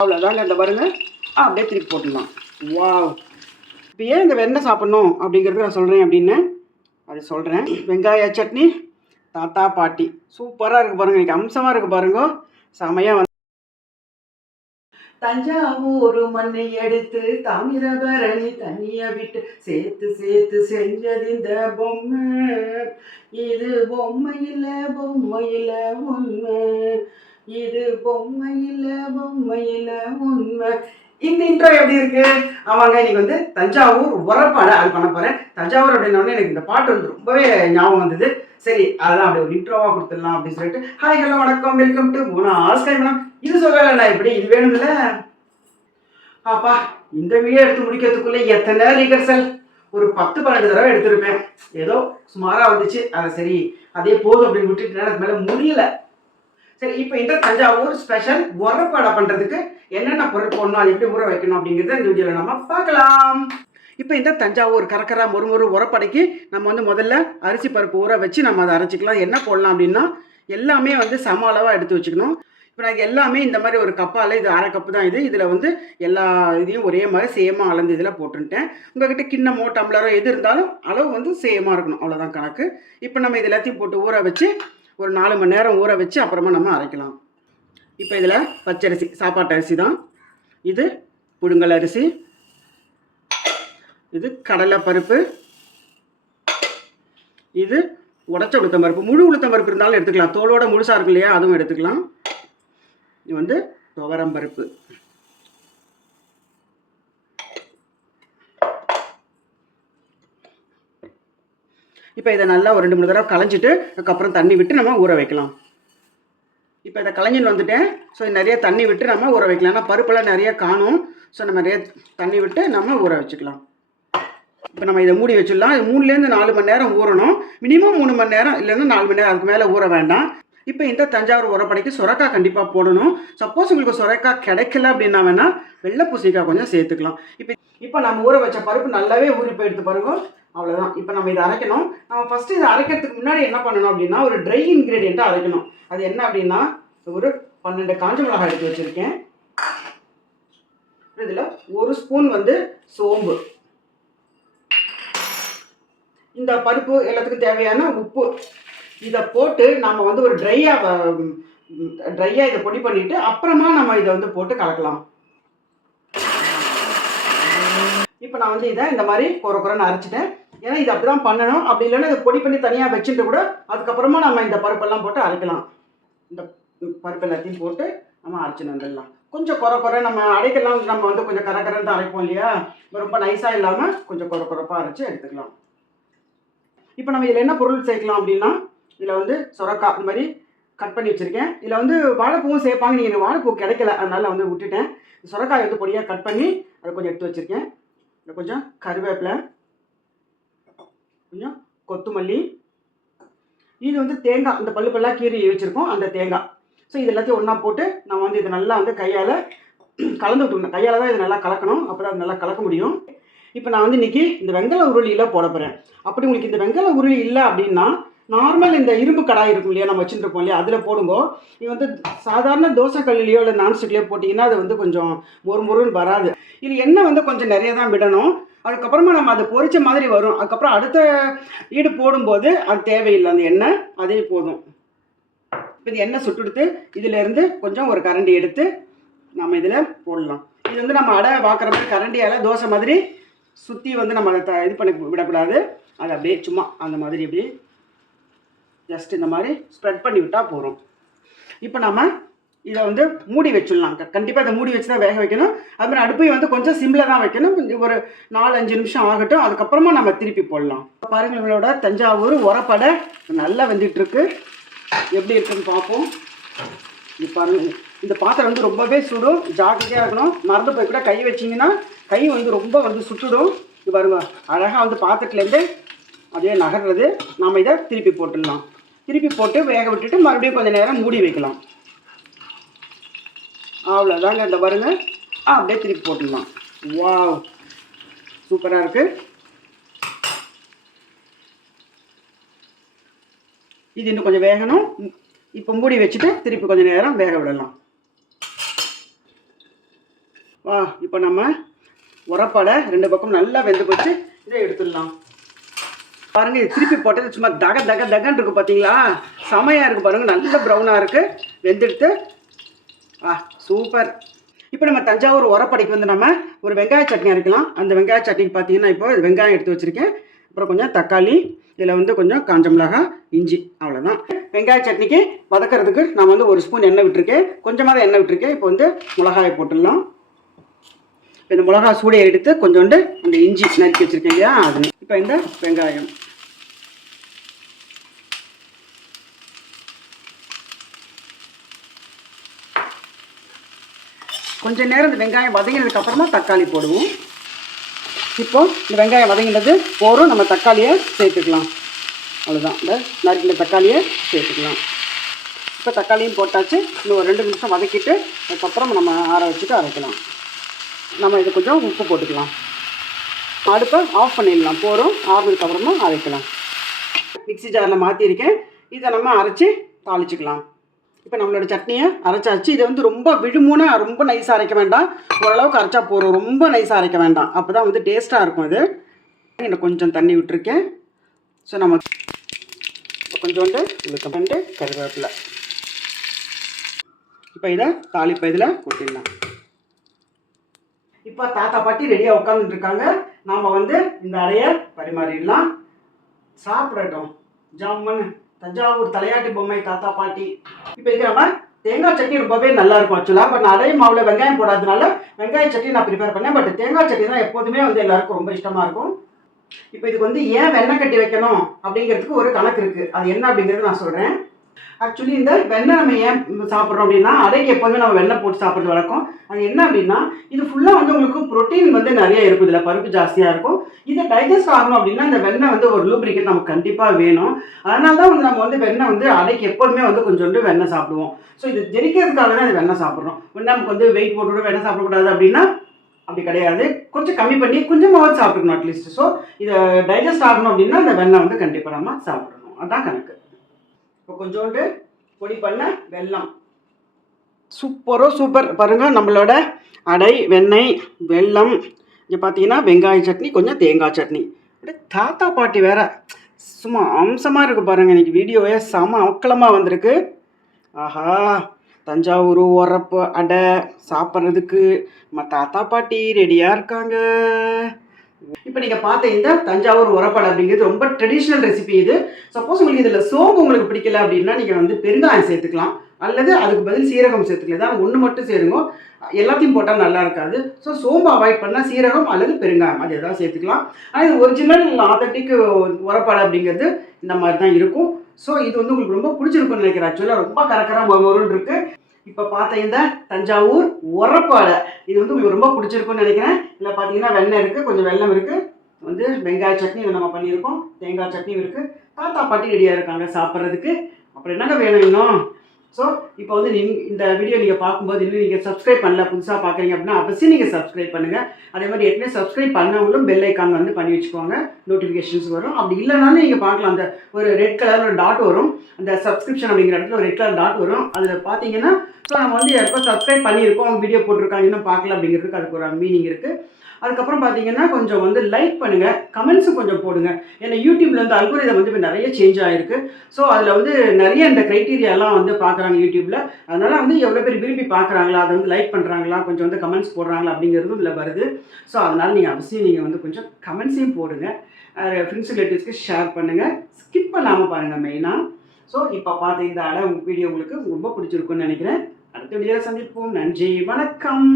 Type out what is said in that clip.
அவ்வளோதாங்க இந்த பாருங்க. அப்படியே திருப்பி போட்டுடலாம். வா இப்போ ஏன் இந்த வெண்ணெய் சாப்பிட்ணும் அப்படிங்கிறது நான் சொல்கிறேன் அப்படின்னு? அது சொல்கிறேன் வெங்காய சட்னி தாத்தா பாட்டி. சூப்பராக இருக்குது பாருங்க. இன்றைக்கி அம்சமாக இருக்குது பாருங்க. செமையாக வந்து தஞ்சாவூர் மண்ணை எடுத்து தாமிரபரணி தண்ணிய விட்டு சேர்த்து சேர்த்து செஞ்சது இந்த பொம்மை. இது பொம்மை இல்லை பொம்மை இல்லை உண்மை இது பொம்மையில பொம்மையில பொம்மை உண்மை. இந்த இன்ட்ரோ எப்படி இருக்கு? ஆமாங்க இன்னைக்கு வந்து தஞ்சாவூர் உரப்பாடு அது பண்ண போறேன். தஞ்சாவூர் அப்படின்னோடனே எனக்கு இந்த பாட்டு வந்து ரொம்பவே ஞாபகம் வந்தது. சரி அதெல்லாம் அப்படி ஒரு இன்ட்ரோவா கொடுத்துடலாம் அப்படின்னு சொல்லிட்டு ஹாய் ஹலோ வணக்கம் வெல்கம் டு மூணு ஆஸ்கை மேடம் இது சொல்லலை நான் இப்படி இது வேணும்ல? அப்பா இந்த வீடியோ எடுத்து முடிக்கிறதுக்குள்ள எத்தனை ரிகர்சல் ஒரு பத்து பன்னெண்டு தடவை எடுத்திருப்பேன். ஏதோ சுமாராக வந்துச்சு. அது சரி அதே போதும் அப்படின்னு விட்டுட்டு அதுக்கு மேலே முடியல. சரி இப்போ இந்த தஞ்சாவூர் ஸ்பெஷல் உரப்பாடை பண்ணுறதுக்கு என்னென்ன பொருள் போடணும் அது எப்படி ஊற வைக்கணும் அப்படிங்கிறத இந்த வீடியோவில் நம்ம பார்க்கலாம். இப்போ இந்த தஞ்சாவூர் கரக்கரா மொறுமொறு உரப்படைக்கு நம்ம வந்து முதல்ல அரிசி பருப்பு ஊற வச்சு நம்ம அதை அரைச்சிக்கலாம். என்ன போடலாம் அப்படின்னா எல்லாமே வந்து சம அளவாக எடுத்து வச்சுக்கணும். இப்போ நான் எல்லாமே இந்த மாதிரி ஒரு கப்பால் இது அரை கப்பு தான் இது. இதில் வந்து எல்லா இதையும் ஒரே மாதிரி சேமாக அளந்து இதில் போட்டுன்ட்டேன். உங்கள்கிட்ட கிண்ணமோ டம்ளரோ எது இருந்தாலும் அளவு வந்து சேமாக இருக்கணும். அவ்வளோதான் கணக்கு. இப்போ நம்ம இது எல்லாத்தையும் போட்டு ஊற வச்சு ஒரு நாலு மணி நேரம் ஊற வச்சு அப்புறமா நம்ம அரைக்கலாம். இப்போ இதில் பச்சரிசி சாப்பாட்டு அரிசி தான். இது புழுங்கல் அரிசி. இது கடலை பருப்பு. இது உடச்ச உளுத்தம் பருப்பு. முழு உளுத்தம் பருப்பு இருந்தாலும் எடுத்துக்கலாம். தோலோட முழுசாக இருக்கு இல்லையா அதுவும் எடுத்துக்கலாம். இது வந்து துவரம் பருப்பு. இப்போ இதை நல்லா ஒரு ரெண்டு மூணு தடவை களைஞ்சிட்டு அதுக்கப்புறம் தண்ணி விட்டு நம்ம ஊற வைக்கலாம். இப்போ இதை களைஞ்சின்னு வந்துட்டேன். ஸோ நிறைய தண்ணி விட்டு நம்ம ஊற வைக்கலாம். ஏன்னா பருப்பெல்லாம் நிறைய காணும். ஸோ நம்ம நிறைய தண்ணி விட்டு நம்ம ஊற வச்சுக்கலாம். இப்போ நம்ம இதை மூடி வச்சிடலாம். இது மூணுலேருந்து நாலு மணி நேரம் ஊறணும். மினிமம் மூணு மணி நேரம் இல்லைன்னா நாலு மணி நேரம் அதுக்கு மேலே ஊற வேண்டாம். இப்போ இந்த தஞ்சாவூர் உரப்படைக்கு சுரக்காய் கண்டிப்பாக போடணும். சப்போஸ் உங்களுக்கு சுரக்காய் கிடைக்கல அப்படின்னா வேணால் வெள்ளை பூசணிக்காய் கொஞ்சம் சேர்த்துக்கலாம். இப்போ இப்போ நம்ம ஊற வச்ச பருப்பு நல்லாவே ஊறி போயிடுத்து பாருங்க. அவ்வளோதான் இப்போ நம்ம இதை அரைக்கணும். நம்ம ஃபஸ்ட்டு இதை அரைக்கிறதுக்கு முன்னாடி என்ன பண்ணணும் அப்படின்னா ஒரு ட்ரை இன்க்ரீடியண்ட்டாக அரைக்கணும். அது என்ன அப்படின்னா ஒரு பன்னெண்டு காஞ்ச மிளகாய் எடுத்து வச்சுருக்கேன். இதில் ஒரு ஸ்பூன் வந்து சோம்பு. இந்த பருப்பு எல்லாத்துக்கும் தேவையான உப்பு. இதை போட்டு நம்ம வந்து ஒரு ட்ரையாக ட்ரையாக இதை பொடி பண்ணிவிட்டு அப்புறமா நம்ம இதை வந்து போட்டு கலக்கலாம். இப்போ நான் வந்து இதை இந்த மாதிரி குறை குறைன்னு அரைச்சிட்டேன். ஏன்னா இது அப்படி தான் பண்ணணும். அப்படி இல்லைன்னா இதை பொடி பண்ணி தனியாக வச்சுட்டு கூட அதுக்கப்புறமா நம்ம இந்த பருப்பெல்லாம் போட்டு அரைக்கலாம். இந்த பருப்பு எல்லாத்தையும் போட்டு நம்ம அரைச்சின்னு வந்துடலாம். கொஞ்சம் குறை குறை நம்ம அடைக்கலாம் நம்ம வந்து கொஞ்சம் கரை கரன்னு அரைப்போம் இல்லையா? ரொம்ப நைஸாக இல்லாமல் கொஞ்சம் குறை குறைப்பாக அரைச்சி எடுத்துக்கலாம். இப்போ நம்ம இதில் என்ன பொருள் சேர்க்கலாம் அப்படின்னா இதில் வந்து சொரக்காய் இந்த மாதிரி கட் பண்ணி வச்சுருக்கேன். இதில் வந்து வாழைப்பூவும் சேர்ப்பாங்க. நீங்கள் எனக்கு வாழைப்பூ கிடைக்கல. அதனால் வந்து விட்டுட்டேன். சுரக்காய் வந்து பொடியாக கட் பண்ணி அதை கொஞ்சம் எடுத்து வச்சுருக்கேன். இதில் கொஞ்சம் கருவேப்பிலை கொஞ்சம் கொத்தமல்லி இது வந்து தேங்காய் இந்த பல்லு பல்லாக கீறி வச்சுருக்கோம் அந்த தேங்காய். ஸோ இது எல்லாத்தையும் ஒன்றா போட்டு நம்ம வந்து இதை நல்லா வந்து கையால் கலந்து விட்டுருணும் கையால் தான் இதை நல்லா கலக்கணும். அப்போ தான் நல்லா கலக்க முடியும். இப்போ நான் வந்து இன்றைக்கி இந்த வெங்கல உருளியில் போட போகிறேன் அப்படி உங்களுக்கு இந்த வெங்கல உருளி இல்லை அப்படின்னா நார்மல் இந்த இரும்பு கடாய் இருக்கும் இல்லையா நம்ம வச்சுருப்போம் இல்லையா அதில் போடுங்க. இது வந்து சாதாரண தோசை கல்லுலையோ இல்லை நான்ஸ்டிக்லையோ போட்டிங்கன்னா அது வந்து கொஞ்சம் மொறு மொறுன்னு வராது. இது எண்ணெய் வந்து கொஞ்சம் நிறைய தான் விடணும். அதுக்கப்புறமா நம்ம அதை பொறிச்ச மாதிரி வரும். அதுக்கப்புறம் அடுத்த ஈடு போடும்போது அது தேவையில்லை அந்த எண்ணெய். அதே போதும். இப்போ இது எண்ணெய் சுட்டுடுத்து இதிலேருந்து கொஞ்சம் ஒரு கரண்டி எடுத்து நம்ம இதில் போடலாம். இது வந்து நம்ம அடை பார்க்குற மாதிரி கரண்டியால் தோசை மாதிரி சுற்றி வந்து நம்ம அதை த- இது பண்ணி விடக்கூடாது. அது அப்படியே சும்மா அந்த மாதிரி அப்படியே ஜஸ்ட் இந்த மாதிரி ஸ்ப்ரெட் பண்ணி விட்டால் போகிறோம் இப்போ நம்ம இதை வந்து மூடி வச்சிடலாம். கண்டிப்பாக இதை மூடி வச்சு தான் வேக வைக்கணும். அது மாதிரி அடுப்பையும் வந்து கொஞ்சம் சிம்மில் தான் வைக்கணும். ஒரு நாலு அஞ்சு நிமிஷம் ஆகட்டும். அதுக்கப்புறமா நம்ம திருப்பி போடலாம். பாருங்கள் இவங்களோட தஞ்சாவூர் உரப்படை நல்லா வெந்துட்டுருக்கு. எப்படி இருக்குன்னு பார்ப்போம். இது பாருங்கள் இந்த பாத்திரம் வந்து ரொம்பவே சுடும். ஜாக்கிரதையாக இருக்கணும். மறந்து போய் கூட கை வச்சிங்கன்னா கை வந்து ரொம்ப வந்து சுட்டுடும். இது பாருங்க. அழகாக வந்து பாத்திரத்துலேருந்து அப்படியே நகர்றது. நாம் இதை திருப்பி போட்டுடலாம். திருப்பி போட்டு வேக விட்டுட்டு மறுபடியும் கொஞ்சம் நேரம் மூடி வைக்கலாம். அவ்வளோதாங்க இந்த பாருங்க. ஆ அப்படியே திருப்பி போட்டுடலாம். வாவ். சூப்பராக இருக்குது இது இன்னும் கொஞ்சம் வேகணும். இப்போ மூடி வச்சுட்டு திருப்பி கொஞ்சம் நேரம் வேக விடலாம். வா இப்போ நம்ம உரப்பாடை ரெண்டு பக்கம் நல்லா வெந்து போச்சு. இதை எடுத்துடலாம். பாருங்க இது திருப்பி போட்டது சும்மா தக தக தகன்னு இருக்கு பார்த்தீங்களா செமையாக இருக்குது பாருங்க நல்ல ப்ரௌனாக இருக்குது வெந்தெடுத்து. ஆ சூப்பர் இப்போ நம்ம தஞ்சாவூர் உரப்படைக்கு வந்து நம்ம ஒரு வெங்காய சட்னி அரைக்கலாம். அந்த வெங்காய சட்னிக்கு பார்த்தீங்கன்னா இப்போ வெங்காயம் எடுத்து வச்சுருக்கேன். அப்புறம் கொஞ்சம் தக்காளி இதில் வந்து கொஞ்சம் காஞ்ச மிளகாய் இஞ்சி அவ்வளோதான் வெங்காய சட்னிக்கு வதக்கிறதுக்கு நான் வந்து ஒரு ஸ்பூன் எண்ணெய் விட்டுருக்கேன். கொஞ்சமாக தான் எண்ணெய் விட்டுருக்கேன். இப்போ வந்து மிளகாயை போட்டுடலாம். இப்போ இந்த மிளகா சூடையை எடுத்து கொஞ்சோண்டு அந்த இஞ்சி நறுக்கி வச்சுருக்கேன் இல்லையா அது இப்போ இந்த வெங்காயம். கொஞ்ச நேரம் இந்த வெங்காயம் வதங்கினதுக்கு அப்புறமா தக்காளி போடுவோம். இப்போ இந்த வெங்காயம் வதங்கினது போரும் நம்ம தக்காளியை சேர்த்துக்கலாம். அவ்வளோதான் இந்த நறுக்கின தக்காளியை சேர்த்துக்கலாம். இப்போ தக்காளியும் போட்டாச்சு. இன்னும் ஒரு ரெண்டு நிமிஷம் வதக்கிட்டு அதுக்கப்புறம் நம்ம ஆற வச்சுட்டு அரைக்கலாம். நம்ம இது கொஞ்சம் உப்பு போட்டுக்கலாம். அடுப்பை ஆஃப் பண்ணிடலாம். போகிறோம் ஆறுனதுக்கு அப்புறமா அரைக்கலாம். மிக்ஸி ஜாரில் மாற்றிருக்கேன் இதை நம்ம அரைச்சி தாளிச்சுக்கலாம். இப்போ நம்மளோட சட்னியை அரைச்சாச்சு. இதை வந்து ரொம்ப விழுமுனா ரொம்ப நைஸாக அரைக்க வேண்டாம். ஓரளவுக்கு அரைச்சா போகிறோம் ரொம்ப நைஸாக அரைக்க வேண்டாம். அப்போ தான் வந்து டேஸ்ட்டாக இருக்கும் இது. இன்னும் கொஞ்சம் தண்ணி விட்டுருக்கேன். ஸோ நம்ம கொஞ்சோண்டு உங்களுக்கு பண்ணிட்டு கருவேப்பிலை. இப்போ இதை தாளிப்பை இதில் கொட்டிடலாம் இப்போ தாத்தா பாட்டி ரெடியாக உட்காந்துட்டு இருக்காங்க. நாம் வந்து இந்த அடையை பரிமாறிடலாம். சாப்பிடட்டும். ஜாமன். தஞ்சாவூர் தலையாட்டு பொம்மை தாத்தா பாட்டி. இப்போ இது நம்ம தேங்காய் சட்னி ரொம்பவே நல்லா இருக்கும் ஆக்சுவலாக பட் நான் அடைய மாவில் வெங்காயம் போடாதனால வெங்காய சட்னி நான் ப்ரிப்பேர் பண்ணேன். பட் தேங்காய் சட்னி தான் எப்போதுமே வந்து எல்லாருக்கும் ரொம்ப இஷ்டமாக இருக்கும். இப்போ இதுக்கு வந்து ஏன் வெண்ணெய் கட்டி வைக்கணும் அப்படிங்கிறதுக்கு ஒரு கணக்கு இருக்குது அது என்ன அப்படிங்கிறது நான் சொல்கிறேன் ஆக்சுவலி இந்த வெண்ணெய் நம்ம ஏன் சாப்பிட்றோம் அப்படின்னா அடைக்கு எப்போதுமே நம்ம வெண்ணெய் போட்டு சாப்பிட்றது வழக்கம். அது என்ன அப்படின்னா இது ஃபுல்லாக வந்து உங்களுக்கு ப்ரோட்டீன் வந்து நிறைய இருக்கும். இதில் பருப்பு ஜாஸ்தியாக இருக்கும். இதை டைஜஸ்ட் ஆகணும் அப்படின்னா இந்த வெண்ணெய் வந்து ஒரு லூப்ரிகேட் நமக்கு கண்டிப்பாக வேணும். அதனால தான் வந்து நம்ம வந்து வெண்ணெய் வந்து அடைக்கு எப்போதுமே வந்து கொஞ்சோண்டு வெண்ணெய் சாப்பிடுவோம். ஸோ இது ஜெரிக்கிறதுக்காக தான் இந்த வெண்ணெய் சாப்பிட்றோம். நமக்கு வந்து வெயிட் போட்டு வெண்ணெய் சாப்பிடக்கூடாது அப்படின்னா அப்படி கிடையாது. கொஞ்சம் கம்மி பண்ணி கொஞ்சமாவது சாப்பிட்டுக்கணும் அட்லீஸ்ட் ஸோ இதை டைஜஸ்ட் ஆகணும் அப்படின்னா இந்த வெண்ணெய் வந்து கண்டிப்பாக நம்ம சாப்பிடணும். அதான் கணக்கு. இப்போ கொஞ்சோண்டு பொடி பண்ண வெல்லம். சூப்பரோ சூப்பர். பாருங்கள் நம்மளோட அடை வெண்ணெய் வெல்லம். இங்கே பார்த்தீங்கன்னா வெங்காய சட்னி கொஞ்சம் தேங்காய் சட்னி. அப்படியே தாத்தா பாட்டி வேற சும்மா அம்சமாக இருக்குது பாருங்கள் இன்னைக்கு வீடியோவே செம அமக்கலமாக வந்திருக்கு. ஆஹா தஞ்சாவூர் உரப்பு அடை சாப்பிட்றதுக்கு. நம்ம தாத்தா பாட்டி ரெடியாக இருக்காங்க. இப்போ நீங்கள் பார்த்த இந்த தஞ்சாவூர் உரப்பாடு அப்படிங்கிறது ரொம்ப ட்ரெடிஷ்னல் ரெசிபி இது. சப்போஸ் உங்களுக்கு இதில் சோம்பு உங்களுக்கு பிடிக்கல அப்படின்னா நீங்கள் வந்து பெருங்காயம் சேர்த்துக்கலாம். அல்லது அதுக்கு பதில் சீரகம் சேர்த்துக்கலாம். தான் ஒன்று மட்டும் சேருங்க. எல்லாத்தையும் போட்டால் நல்லா இருக்காது. ஸோ சோம்பு அவாய்ட் பண்ணால் சீரகம் அல்லது பெருங்காயம் அது எதாவது சேர்த்துக்கலாம். ஆனால் இது ஒரிஜினல் ஆத்தட்டிக் உரப்பாடு அப்படிங்கிறது இந்த மாதிரி தான் இருக்கும். ஸோ இது வந்து உங்களுக்கு ரொம்ப பிடிச்சிருக்கும்னு நினைக்கிறேன். ஆக்சுவலாக ரொம்ப கரக்கரா மொருன்னு இருக்குது இப்போ பார்த்த இந்த தஞ்சாவூர் உரப்பாடை. இது வந்து உங்களுக்கு ரொம்ப பிடிச்சிருக்குன்னு நினைக்கிறேன். இதில் பார்த்தீங்கன்னா வெண்ணெய் இருக்குது கொஞ்சம் வெல்லம் இருக்குது வந்து வெங்காய சட்னி இதை நம்ம பண்ணியிருக்கோம். தேங்காய் சட்னியும் இருக்குது தாத்தா பாட்டி ரெடியாக இருக்காங்க சாப்பிட்றதுக்கு. அப்புறம் என்னங்க வேணும் இன்னும்? ஸோ இப்போ வந்து நீங்க இந்த வீடியோ நீங்கள் பார்க்கும்போது இன்னும் நீங்கள் சப்ஸ்கிரைப் பண்ணல புதுசாக பார்க்குறீங்க அப்படின்னா அவசியம் நீங்கள் சப்ஸ்கிரைப் பண்ணுங்கள் அதே மாதிரி ஏற்கனவே சப்ஸ்கிரைப் பண்ணவங்களும் பெல் ஐக்கான் வந்து பண்ணி வச்சுக்கோங்க. நோட்டிஃபிகேஷன்ஸ் வரும். அப்படி இல்லைனாலும் நீங்கள் பார்க்கலாம். அந்த ஒரு ரெட் கலர் ஒரு டாட் வரும். அந்த சப்ஸ்கிரிப்ஷன் அப்படிங்கிற இடத்துல ஒரு ரெட் கலர் டாட் வரும். அதில் பார்த்தீங்கன்னா ஸோ நம்ம வந்து எப்போ சப்ஸ்கிரைப் பண்ணியிருக்கோம் வீடியோ போட்டிருக்காங்க இன்னும் பார்க்கல அப்படிங்கிறதுக்கு அதுக்கு ஒரு மீனிங் இருக்குது அதுக்கப்புறம் பார்த்தீங்கன்னா கொஞ்சம் வந்து லைக் பண்ணுங்கள் கமெண்ட்ஸும் கொஞ்சம் போடுங்க. ஏன்னா யூடியூப்ல வந்து அல்கோரிதம் வந்து இப்போ நிறைய சேஞ்ச் ஆகிருக்கு ஸோ அதில் வந்து நிறைய இந்த க்ரைட்டீரியாலாம் வந்து பார்க்குறாங்க யூடியூப்பில் அதனால் வந்து எவ்வளோ பேர் விரும்பி பார்க்குறாங்களா அதை வந்து லைக் பண்ணுறாங்களா கொஞ்சம் வந்து கமெண்ட்ஸ் போடுறாங்களா அப்படிங்கிறதும் இதில் வருது. ஸோ அதனால் நீங்கள் அவசியம் நீங்கள் வந்து கொஞ்சம் கமெண்ட்ஸையும் போடுங்க. ஃப்ரெண்ட்ஸ் ரிலேட்டிவ்ஸ்க்கு ஷேர் பண்ணுங்கள் ஸ்கிப் பண்ணாமல் பாருங்கள் மெயினாக ஸோ இப்போ பார்த்த இந்த அளவு வீடியோ உங்களுக்கு ரொம்ப பிடிச்சிருக்குன்னு நினைக்கிறேன். அடுத்த வீடியோவில் சந்திப்போம். நன்றி. வணக்கம்.